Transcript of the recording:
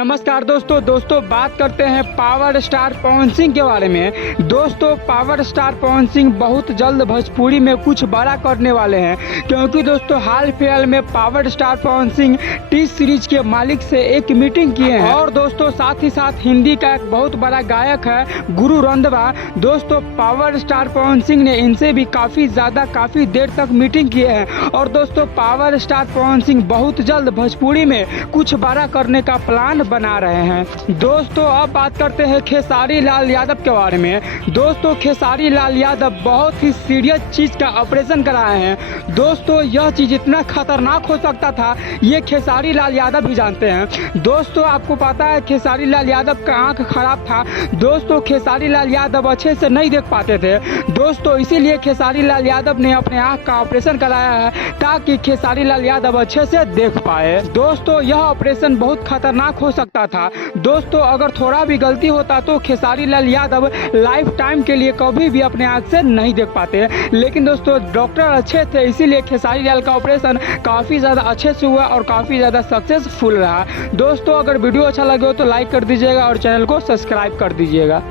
नमस्कार दोस्तों बात करते हैं पावर स्टार पवन सिंह के बारे में। दोस्तों पावर स्टार पवन सिंह बहुत जल्द भोजपुरी में कुछ बड़ा करने वाले हैं, क्योंकि दोस्तों हाल फिलहाल में power star Pawan Singh T series के मालिक से एक मीटिंग किए हैं। और दोस्तों साथ ही साथ हिंदी का एक बहुत बड़ा गायक है गुरु रंधावा। दोस्तों पावर स्टार पवन सिंह ने इनसे भी काफ़ी देर तक मीटिंग किए हैं। और दोस्तों पावर स्टार पवन सिंह बहुत जल्द भोजपुरी में कुछ बड़ा करने का प्लान बना रहे हैं। दोस्तों अब बात करते हैं खेसारी लाल यादव के बारे में। दोस्तों खेसारी लाल यादव बहुत ही सीरियस चीज का ऑपरेशन कराए हैं। दोस्तों यह चीज इतना खतरनाक हो सकता था ये खेसारी लाल यादव भी जानते हैं। दोस्तों आपको पता है खेसारी लाल यादव का आंख खराब था। दोस्तों खेसारी लाल यादव अच्छे से नहीं देख पाते थे। दोस्तों इसीलिए खेसारी लाल यादव ने अपने आंख का ऑपरेशन कराया है ताकि खेसारी लाल यादव अच्छे से देख पाए। दोस्तों यह ऑपरेशन बहुत खतरनाक हो सकता था। दोस्तों अगर थोड़ा भी गलती होता तो खेसारी लाल यादव लाइफ टाइम के लिए कभी भी अपने आंख से नहीं देख पाते। लेकिन दोस्तों डॉक्टर अच्छे थे, इसीलिए खेसारी लाल का ऑपरेशन काफ़ी ज़्यादा अच्छे से हुआ और काफ़ी ज़्यादा सक्सेसफुल रहा। दोस्तों अगर वीडियो अच्छा लगे हो तो लाइक कर दीजिएगा और चैनल को सब्सक्राइब कर दीजिएगा।